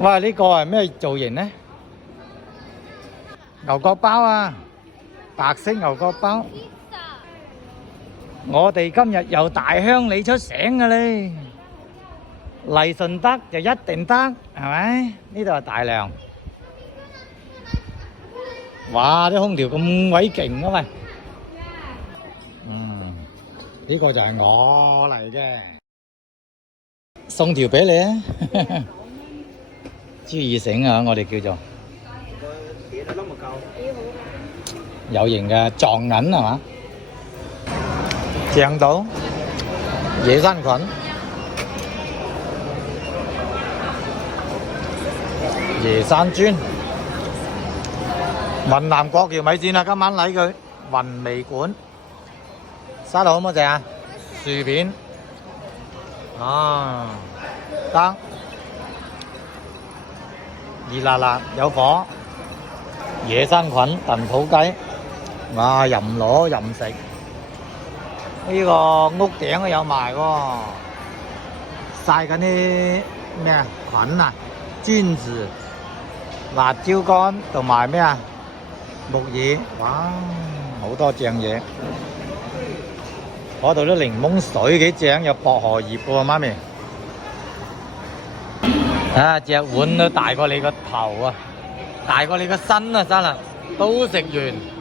哇！呢個係咩造型呢？牛角包啊，白色牛角包。我哋今日又大鄉里出醒嘅咧，嚟順德就一定得，係咪？呢度係大良。哇！啲空調咁鬼勁啊喂！呢個就係我嚟嘅，送條俾你啊！豬耳繩啊，我哋叫做有型嘅撞銀係嘛？正到野生菌，椰山磚，雲南國橋米線啊！今晚嚟佢雲味館，沙律好唔好食啊？薯片啊，得熱辣辣有火，野生菌燉土雞，哇！任攞任食。呢個屋頂都有賣喎，曬緊啲咩啊菌啊，榛子、辣椒乾同埋咩啊木耳，哇！好多正嘢。嗰度啲檸檬水幾正，有薄荷葉喎，媽咪。啊，隻碗都大過你個頭啊，大過你個身啊，真係都食完。